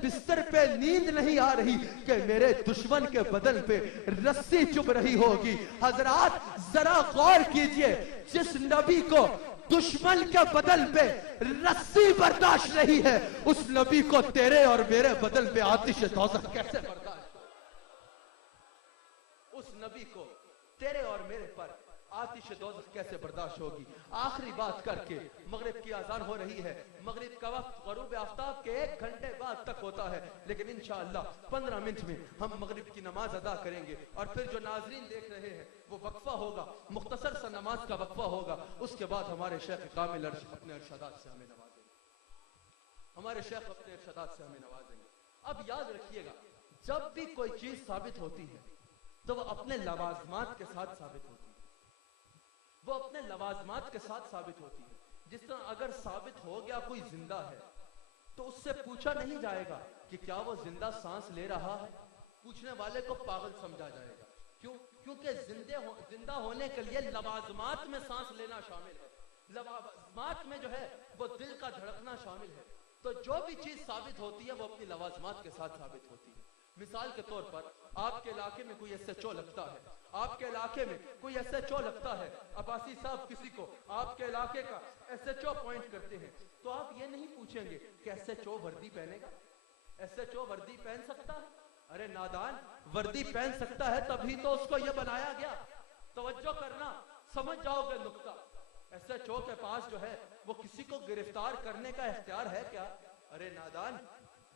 बिस्तर पे नींद नहीं आ रही कि मेरे दुश्मन के बदन पे रस्सी चुभ रही होगी। हजरात जरा गौर कीजिए, जिस नबी को दुश्मन के बदन पे रस्सी बर्दाश्त नहीं है, उस नबी को तेरे और मेरे बदन पे आतिश दोज़ख कैसे बर्दाश्त? उस नबी को तेरे और मेरे पर आतिश दोज़ख कैसे बर्दाश्त होगी? आखिरी बात करके, मगरिब की आज़ान हो रही है। मगरिब का वक्त ग़ुरूब आफ्ताब के 1 घंटे बाद तक होता है, लेकिन इंशाअल्लाह 15 मिनट में हम मगरिब की नमाज अदा करेंगे और फिर जो नाज़रीन देख रहे हैं वो वक्फा होगा, मुख्तसर सा नमाज का वक्फा होगा। उसके बाद हमारे शेख कामिल अपने इरशादात से हमें नवाजेंगे, हमारे शेख अपने इरशादात से हमें नवाजेंगे। अब याद रखिएगा, जब भी कोई चीज साबित होती है तो वो अपने लवाजमात के साथ साबित होती है, वो अपने लवाजमात के साथ साबित होती है। जिस तरह अगर साबित हो गया कोई जिंदा है तो उससे पूछा नहीं जाएगा कि क्या वो जिंदा सांस ले रहा है, पूछने वाले को पागल समझा जाएगा। क्यों? क्योंकि जिंदा होने के लिए लवाजमात में सांस लेना शामिल है, लवाजमात में जो है वो दिल का धड़कना शामिल है। तो जो भी चीज साबित होती है वो अपनी लवाजमात के साथ साबित होती है। मिसाल के तौर पर आपके इलाके में कोई एसएचओ लगता है, आपके इलाके में कोई एसएचओ लगता है, अब्बासी साहब किसी को आपके इलाके का एसएचओ अपॉइंट करते हैं, तो आप ये नहीं पूछेंगे कि एसएचओ वर्दी पहनेगा, एसएचओ वर्दी पहन सकता है? अरे नादान, वर्दी पहन सकता है तभी तो उसको ये बनाया गया। तवज्जो करना, समझ जाओगे नुक्ता। एसएचओ के पास जो है वो किसी को गिरफ्तार करने का इख्तियार है क्या? अरे नादान,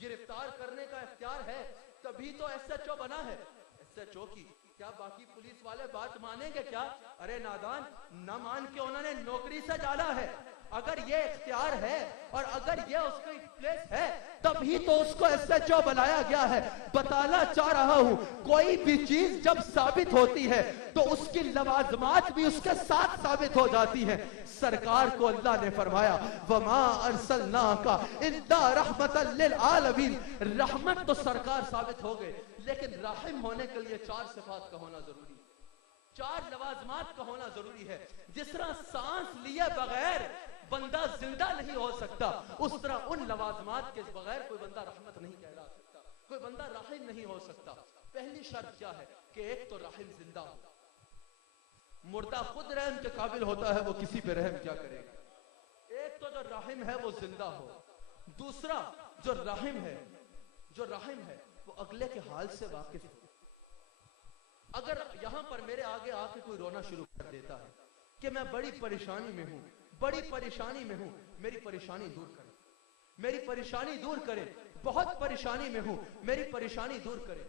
गिरफ्तार करने का इख्तियार है तभी तो एसएचओ बना है। एसएचओ की क्या बाकी पुलिस वाले बात मानेंगे क्या? अरे नादान, न मान के उन्होंने नौकरी से डाला है। अगर ये इख्तियार है और अगर ये उसकी प्लेस है तभी तो उसको एसएचओ बनाया गया है। बताना चाह रहा हूं, कोई भी चीज जब साबित होती है तो उसकी लवाजमात भी उसके साथ साबित हो जाती है। सरकार को अल्लाह ने फरमाया, वमा अरसलनाका इल्ला रहमतल लिल आलमीन। रहमत तो सरकार साबित हो गए, लेकिन राहिम होने के लिए 4 सिफात का होना जरूरी है, 4 लवाजमात का होना जरूरी है। जिस तरह सांस लिए बगैर बंदा जिंदा नहीं हो सकता, उस तरह उन लवाजमात के बगैर कोई बंदा रहमत नहीं कहला सकता, कोई बंदा राहिम नहीं हो सकता। पहली शर्त क्या है कि एक तो राहिम जिंदा हो। मुर्दा खुद रहम के काबिल होता है, वो किसी पे रहम क्या करेगा? एक तो जो राहिम है वो जिंदा हो, दूसरा जो राहिम है वो अगले के हाल से वाकिफ हो। अगर यहां पर मेरे आगे आके कोई रोना शुरू कर देता है कि मैं बड़ी परेशानी में हूं, बड़ी परेशानी में हूं, मेरी परेशानी दूर करें, मेरी परेशानी दूर करें, बहुत परेशानी में हूं, मेरी परेशानी दूर करें,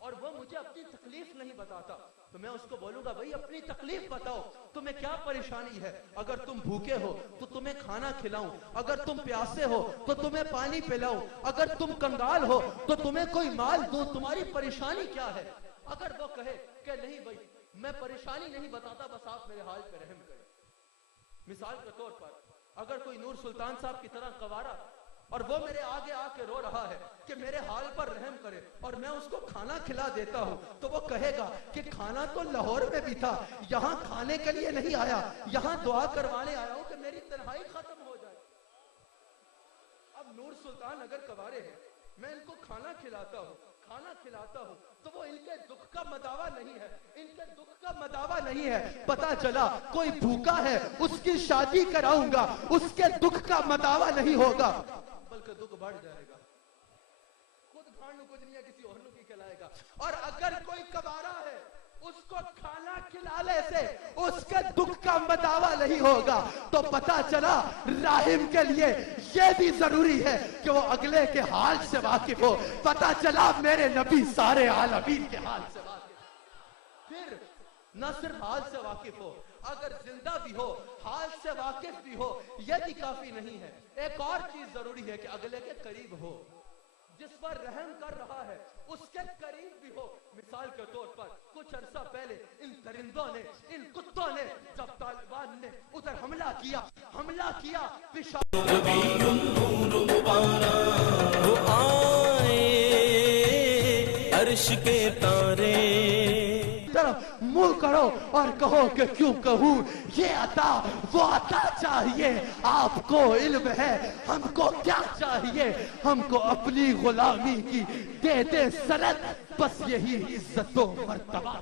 और वो मुझे अपनी तकलीफ नहीं बताता, तो मैं उसको बोलूंगा, भाई अपनी तकलीफ बताओ, तुम्हें क्या परेशानी है? अगर तुम भूखे हो तो तुम्हें खाना खिलाऊं, अगर तुम प्यासे हो तो तुम्हें पानी पिलाऊं, अगर तुम कंगाल हो तो तुम्हें कोई माल दूं, तुम्हारी परेशानी क्या है? अगर वो कहे कि नहीं भाई मैं परेशानी नहीं बताता, बस आप मेरे हाल पे रहम करें। मिसाल के तौर पर अगर कोई नूर सुल्तान साहब की तरह कवारा और वो मेरे आगे आके रो रहा है कि मेरे हाल पर रहम करे, और मैं उसको खाना खिला देता हूं, तो वो कहेगा कि खाना तो लाहौर में भी था, यहां खाने के लिए नहीं आया, यहां दुआ करवाने आया हूं कि मेरी तन्हाई खत्म हो जाए। अब नूर सुल्तान अगर कवारे हैं, मैं इनको खाना खिलाता हूं तो वो इनके दुख का मदावा नहीं है, इनके दुख का मदावा नहीं है। पता चला कोई भूखा है, उसकी शादी कराऊंगा, उसके दुख का मदावा नहीं होगा, बल्कि दुख बढ़ जाएगा। खुद खाने कुछ नहीं है, किसी और की खिलाएगा। और अगर कोई कबारा है, उसको खाना खिलाने से उसके दुख का मदावा नहीं होगा। तो पता चला राहिम के लिए ये भी जरूरी है कि वो अगले के हाल से वाकिफ हो। पता चला मेरे नबी सारे आलमीन के हाल से वाकिफ। फिर न सिर्फ हाल से वाकिफ हो, अगर जिंदा भी हो, हाल से वाकिफ भी हो, ये भी काफी नहीं है। एक और चीज जरूरी है कि अगले के करीब हो, जिस पर रहम कर रहा है उसके करीब भी हो। मिसाल के तौर पर कुछ अरसा पहले इन दरिंदों ने, इन कुत्तों ने जब तालिबान ने उधर हमला किया अर्श के तारे मुंह करो और कहो कि क्यों कहूँ, ये अता वो अता चाहिए। आपको इल्म है, हमको क्या चाहिए, हमको अपनी गुलामी की दे दे सनद, बस यही इज्जतो मर्तबा।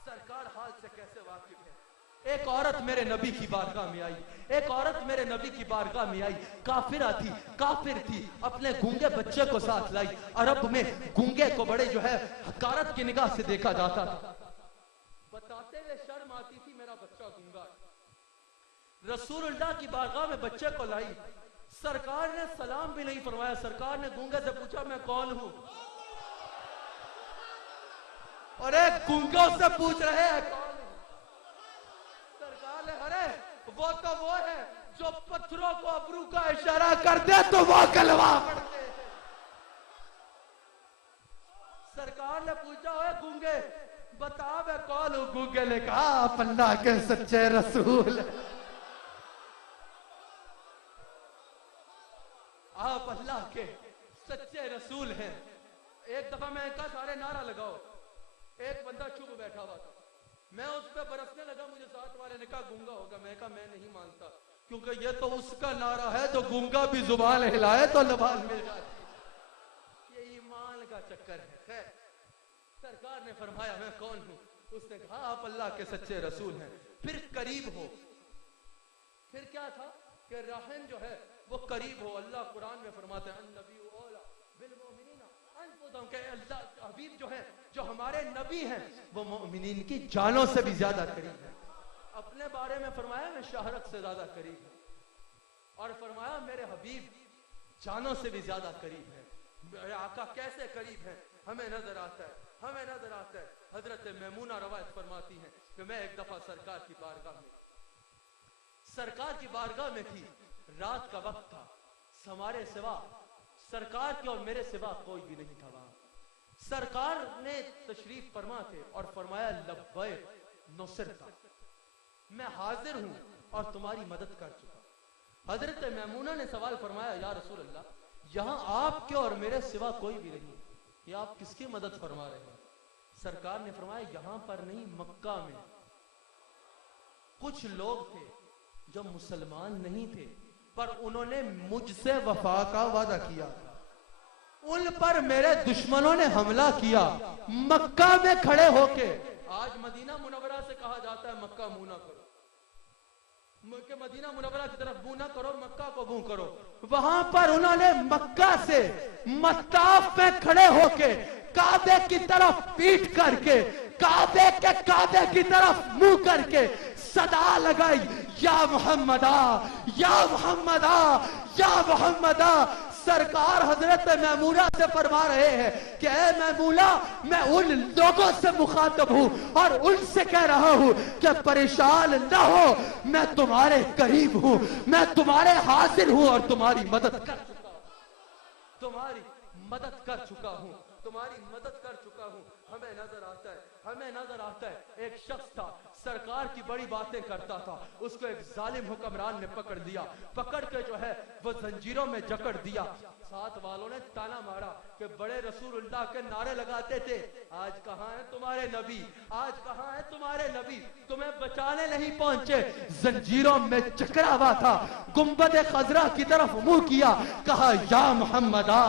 सरकार हाल से कैसे वाकिफ है। एक औरत मेरे नबी की बारगाह में आई, एक औरत मेरे नबी की बारगाह में आई, काफिरा थी, काफिर थी, अपने गूंगे बच्चे को साथ लाई। अरब में गूंगे को बड़े जो है हकारत की निगाह से देखा जाता था। बताते हुए शर्म आती थी मेरा बच्चा गूंगा। रसूलुल्लाह की बारगाह में बच्चे को लाई, सरकार ने सलाम भी नहीं फरमाया। सरकार ने गूंगे से पूछा मैं कौन हूं, और एक गूंगा से पूछ रहे हैं कौन हूं। सरकार ने अरे वो तो वो है जो पत्थरों को अबरू का इशारा कर दे तो वो कलमा पढ़ते हैं। सरकार ने पूछा ओए गूंगे बता मैं कौन हूं। गूंगे ने कहा आप अल्लाह के सच्चे रसूल, आप अल्लाह के सच्चे रसूल हैं। एक दफा मैं कहा सारे नारा लगाओ। एक बंदा चुप बैठा हुआ था, मैं उस पर बरसने लगा, मुझे साथ वाले ने कहा गूंगा होगा। मैं कहा मैं नहीं मानता, क्योंकि ये तो उसका नारा है जो गूंगा भी जुबान हिलाए तो लबान मिल जाती है। ये ईमान का चक्कर है। खैर सरकार ने फरमाया मैं कौन हूं। उसने कहा आप अल्लाह के सच्चे रसूल हैं। फिर करीब हो, फिर क्या था कि रहम जो है वो करीब हो। अल्लाह कुरान में फरमाते हैं अन्नबी औला बिल मोमिनीना अनफुसहुम, के अल्लाह हबीब जो है, जो हमारे नबी हैं, वो मोमिनीन की जानों से भी ज्यादा करीब है। अपने बारे में फरमाया मैं शहरत से ज्यादा करीब हूं, और फरमाया मेरे हबीब जानों से भी ज्यादा करीब है। मेरे आका कैसे करीब है हमें नजर आता है, हमें नजर आता है। हजरत मैमूना रवायत फरमाती हैं कि मैं एक दफा सरकार की बारगाह में थी, रात का वक्त था, हमारे सिवा सरकार के और मेरे सिवा कोई भी नहीं था वहां। सरकार ने तशरीफ फरमा थे और फरमाया लब्बैक नुसरता, मैं हाजिर हूं और तुम्हारी मदद कर चुका। हजरत मैमूना ने सवाल फरमाया या रसूल अल्लाह, यहां आपके और मेरे सिवा कोई भी नहीं, ये आप किसकी मदद फरमा रहे हैं। सरकार ने फरमाया यहां पर नहीं, मक्का में कुछ लोग थे जो मुसलमान नहीं थे, पर उन्होंने मुझसे वफा का वादा किया था। उन पर मेरे दुश्मनों ने हमला किया मक्का में खड़े होके। आज मदीना मुनव्वरा से कहा जाता है मक्का मुंह ना करो, के मदीना मुनव्वरा की तरफ मुंह ना करो, मक्का को मुंह करो। वहां पर उन्होंने मक्का से मत्ताफ में खड़े होके काबे की तरफ पीठ करके, काबे के काबे की तरफ मुंह करके सदा लगाई या मोहम्मदा, या मोहम्मदा, या मोहम्मदा। सरकार हजरत मैमूना से फरमा रहे हैं कि ऐ मैमूना, मैं उन लोगों से मुखातब हूं और उनसे कह रहा हूं कि परेशान न हो, मैं तुम्हारे करीब हूं, मैं तुम्हारे हाजिर हूं और तुम्हारी मदद कर चुका हूं, तुम्हारी मदद कर चुका हूं, तुम्हारी मदद कर चुका हूं। हमें नजर आता है, हमें नजर आता है एक शख्स था, सरकार की बड़ी बातें करता था, उसको एक जालिम हुक्मरान ने पकड़ लिया, पकड़ के जो है वो जंजीरों में जकड़ दिया। साथ वालों ने ताना मारा कि बड़े रसूलुल्लाह के नारे लगाते थे, आज कहां है तुम्हारे नबी, आज कहां है तुम्हारे नबी, तुम्हें बचाने नहीं पहुंचे। जंजीरों में जकड़ा हुआ था, गुंबद खजरा की तरफ मुंह किया, कहा या मोहम्मदा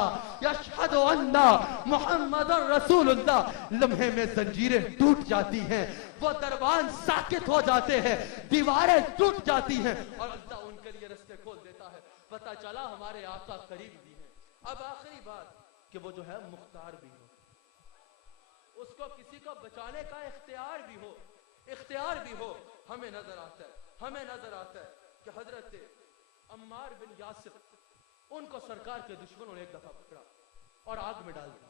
यशहदु अन्ना मुहम्मदुर रसूलुल्लाह। लम्हे में जंजीरें टूट जाती हैं, वो दरबान साकित हो जाते हैं, दीवारें टूट जाती हैं और अल्लाह उनके लिए रास्ते खोल देता है। पता चला हमारे आका करीब भी है। अब आखिरी बात कि वो जो है मुख्तार भी हो, उसको किसी को बचाने का इख्तियार भी हो, इख्तियार भी हो। हमें नजर आता है, हमें नजर आता है कि हजरत अम्मार बिन यासिर, उनको सरकार के दुश्मनों ने एक दफा पकड़ा और आग में डाल दिया।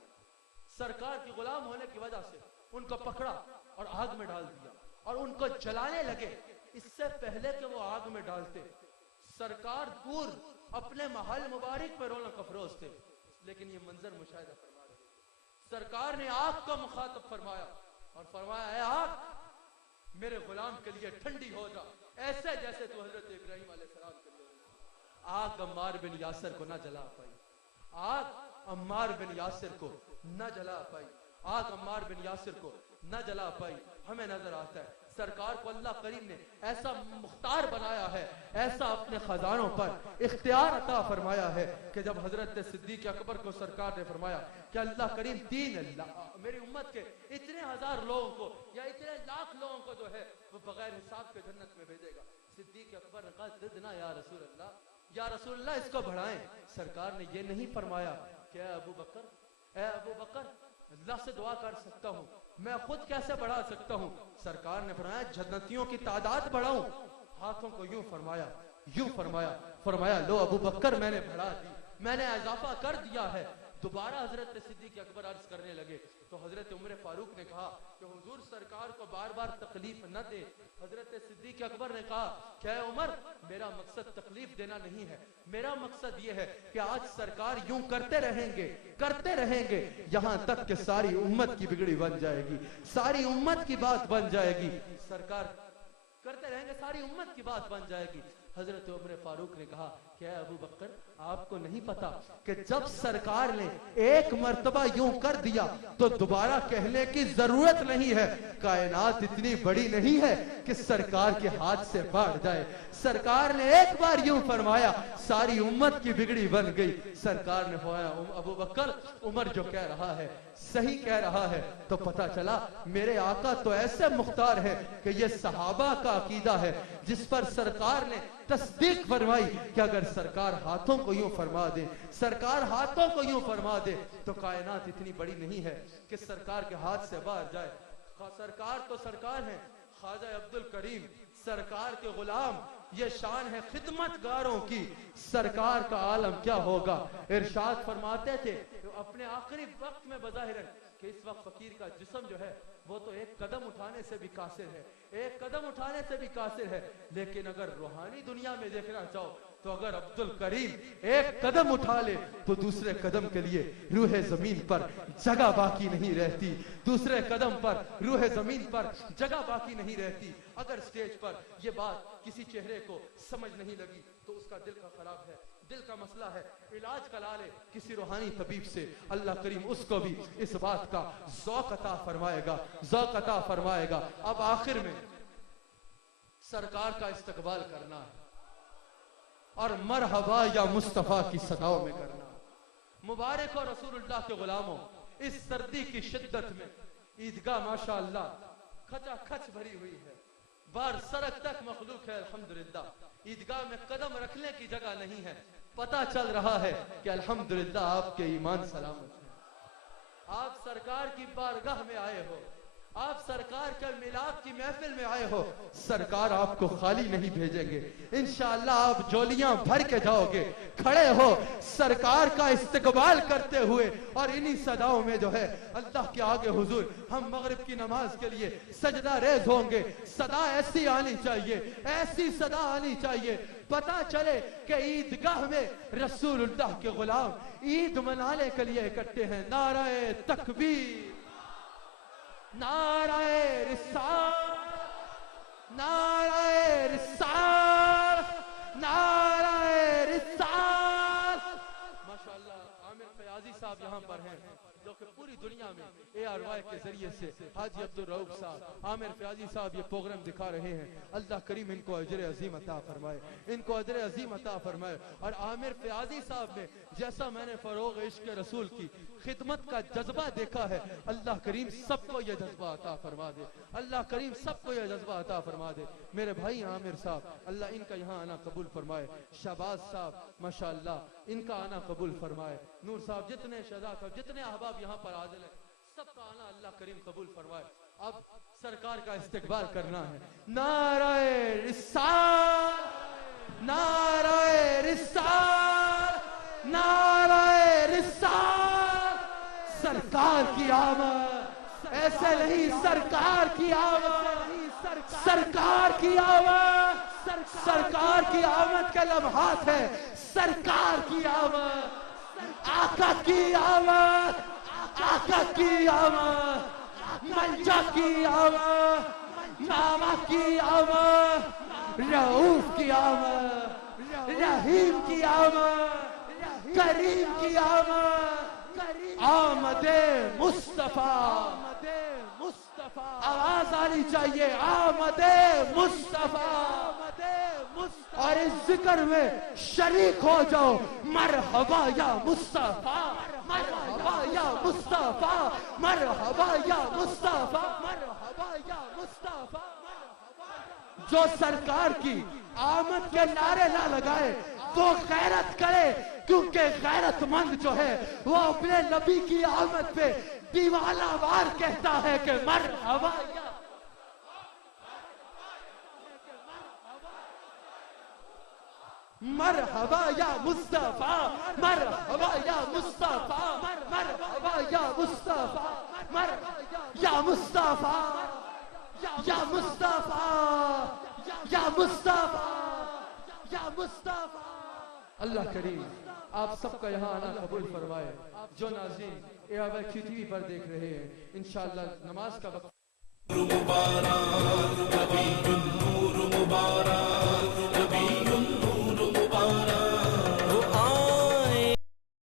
सरकार के गुलाम होने की वजह से उनको पकड़ा और आग में डाल दिया और उनको जलाने लगे। इससे पहले कि वो आग में डालते, सरकार दूर अपने महल मुबारक पर रौनक अफरोज थे, लेकिन ये मंजर मुशाहिदा फरमा रहे। सरकार ने आग को मुखातब फरमाया और फरमाया है आग, मेरे गुलाम के लिए ठंडी हो जा, ऐसे जैसे तो हजरत इब्राहिम अलैहिस्सलाम के लिए। आग अम्मार बिन यासिर को ना जला पाई, आग अम्मार बिन यासिर को न जला पाई। आग अम्मार बिन यासिर को न जला पाई। हमें नजर आता है सरकार को अल्लाह करीम ने ऐसा मुख्तार बनाया है, ऐसा अपने खजानों पर इख्तियार अता फरमाया है कि जब हजरत सिद्दीक अकबर को सरकार ने फरमाया कि अल्लाह करीम मेरी उम्मत के इतने हजार लोगों को या इतने लाख लोगों को जो है वो बगैर हिसाब के जन्नत में भेजेगा। सिद्दीक अकबर ने कहा जिदना या रसूल अल्लाह, या रसूल अल्लाह इसको बढ़ाएं। सरकार ने ये नहीं फरमाया कि ए अबू बकर अल्लाह से दुआ कर सकता हूँ, मैं खुद कैसे बढ़ा सकता हूँ। सरकार ने फरमाया जन्नतियों की तादाद बढ़ाऊं। हाथों को यूं फरमाया, फरमाया लो अबू बकर मैंने बढ़ा दी, मैंने इजाफा कर दिया है। दोबारा हजरत सिद्दीक अकबर अर्ज करने लगे तो हजरत उमर फारूक ने कहा कि हुजूर सरकार को बार बार तकलीफ न दे। हजरत सिद्दीक अकबर ने कहा क्या उमर, मेरा मकसद तकलीफ देना नहीं है, मेरा मकसद ये है कि आज सरकार यूं करते रहेंगे यहाँ तक कि सारी उम्मत की बिगड़ी बन जाएगी, सारी उम्मत की बात बन जाएगी। सरकार करते रहेंगे, सारी उम्मत की बात बन जाएगी। हजरत उमर फारूक ने कहा क्या अबू बकर, आपको नहीं पता कि जब सरकार ने एक मर्तबा यूं कर दिया तो दोबारा कहने की जरूरत नहीं है। कायनात इतनी बड़ी नहीं है कि सरकार के हाथ से फाड़ जाए। सरकार ने एक बार यूं फरमाया, सारी उम्मत की बिगड़ी बन गई। सरकार ने फरमाया अबू बकर, उमर जो कह रहा है सही कह रहा है। तो पता चला मेरे आका तो ऐसे मुख्तार है कि ये सहाबा का अकीदा है जिस पर सरकार ने तस्दीक फरमाई कि अगर सरकार हाथों को यूं फरमा दे, सरकार हाथों को यूं फरमा दे तो कायनात इतनी बड़ी नहीं है कि सरकार के हाथ से बाहर जाए। सरकार तो सरकार है, ख्वाजा अब्दुल करीम सरकार के गुलाम, ये शान है खिदमतगारों की। सरकार का आलम क्या होगा। इरशाद फरमाते थे अपने आखिरी वक्त में बज़ाहिरन कि इस वक्त फकीर का जिस्म जो है वो तो एक कदम उठाने से भी कासिर है, एक कदम उठाने से भी कासिर है। लेकिन अगर रूहानी दुनिया में देखना चाहो तो अगर अब्दुल करीम एक कदम उठा ले तो दूसरे कदम के लिए रूह जमीन पर जगह बाकी नहीं रहती, दूसरे कदम पर रूह जमीन पर जगह बाकी नहीं रहती। अगर स्टेज पर ये बात किसी चेहरे को समझ नहीं लगी तो उसका दिल का खराब है, दिल का मसला है, इलाज करा ले किसी रूहानी तबीब से। अल्लाह करीम उसको भी इस बात का ज़ौक़ अता फरमाएगा। अब आखिर में सरकार का इस्तकबाल करना है और मरहबा या मुस्तफा की सदाओं में करना। मुबारक हो रसूलुल्लाह के गुलामों, इस सर्दी की शिद्दत में ईदगाह माशाअल्लाह खचाखच भरी हुई है, बार सड़क तक मखलूक है। अल्हम्दुलिल्लाह ईदगाह में कदम रखने की जगह नहीं है। पता चल रहा है कि अल्हम्दुलिल्लाह आपके ईमान सलामत है। आप सरकार की बारगाह में आए हो, आप सरकार के मिलाद की महफिल में आए हो, सरकार आपको खाली नहीं भेजेंगे। इंशाअल्लाह आप झोलियां भर के जाओगे, खड़े हो सरकार का इस्तकबाल करते हुए। और इन्हीं सदाओं में जो है अल्लाह के आगे हुजूर हम मगरिब की नमाज के लिए सजदा रेज होंगे। सदा ऐसी आनी चाहिए, ऐसी सदा आनी चाहिए, पता चले कि ईदगाह में रसूलुल्लाह के गुलाम ईद मनाने के लिए इकट्ठे हैं। नाराए तकबीर, नाराए रिसालत, नाराए रिसालत, नाराए रिसालत। माशाअल्लाह आमिर फयाजी साहब यहाँ पर हैं जो कि पूरी दुनिया में ARY के जरिए से हाजी अब्दुल रऊफ साहब, आमिर फयाजी साहब ये प्रोग्राम दिखा रहे हैं। अल्लाह करीम इनको अजर अजीम अता फरमाए, इनको अजर अजीम अता फरमाए। और आमिर फयाजी साहब ने जैसा मैंने फरोग इश्क रसूल की खिदमत का जज्बा देखा है, अल्लाह करीम सबको ये जज्बा अता फरमा दे, अल्लाह करीम सबको ये जज्बा अता फरमा दे। मेरे भाई आमिर साहब अल्लाह इनका यहाँ आना कबूल फरमाए। शहबाज साहब माशाअल्लाह इनका आना कबूल फरमाए। नूर साहब जितने शहजाद साहब जितने अहबाब यहाँ पर हाजिर हैं सबका आना अल्लाह करीम कबूल फरमाए। अब सरकार का इस्तकबाल करना है। नाराए रिसालत, नाराए रिसालत, नाराए रिसालत। सरकार की आमद, ऐसे नहीं सरकार की आमद, सरकार की आमद, सरकार की आमद का लम्हात है। सरकार की आमद, आका की आमद, आका की आमद, मंजा की आमद, मामा की आमद, रऊफ की आमद, रहीम की आमद, करीम की आमद, آمد مصطفیٰ، آواز آنی چاہیے آمد مصطفیٰ، اور اس ذکر میں شریک ہو جاؤ، مرحبا یا مصطفیٰ، مرحبا یا مصطفیٰ، مرحبا یا مصطفیٰ، مرحبا یا مصطفیٰ۔ جو سرکار کی آمد کے نعرے نہ لگائے وہ غیرت کرے، کیونکہ غیرت مند جو ہے وہ اپنے نبی کی آمد پہ دیوانہ وار کہتا ہے کہ مرحبا یا مرحبا یا مصطفیٰ، مرحبا یا مصطفیٰ، مرحبا یا مصطفیٰ، مرحبا یا مصطفیٰ، یا مصطفیٰ، یا مصطفیٰ، یا مصطفیٰ۔ اللہ کریم آپ سب کا یہاں آنا قبول فرمائے۔ جو ناظرین AIQ پر دیکھ رہے ہیں، انشاءاللہ نماز کا وقت نور مبارک، نبی النور مبارک۔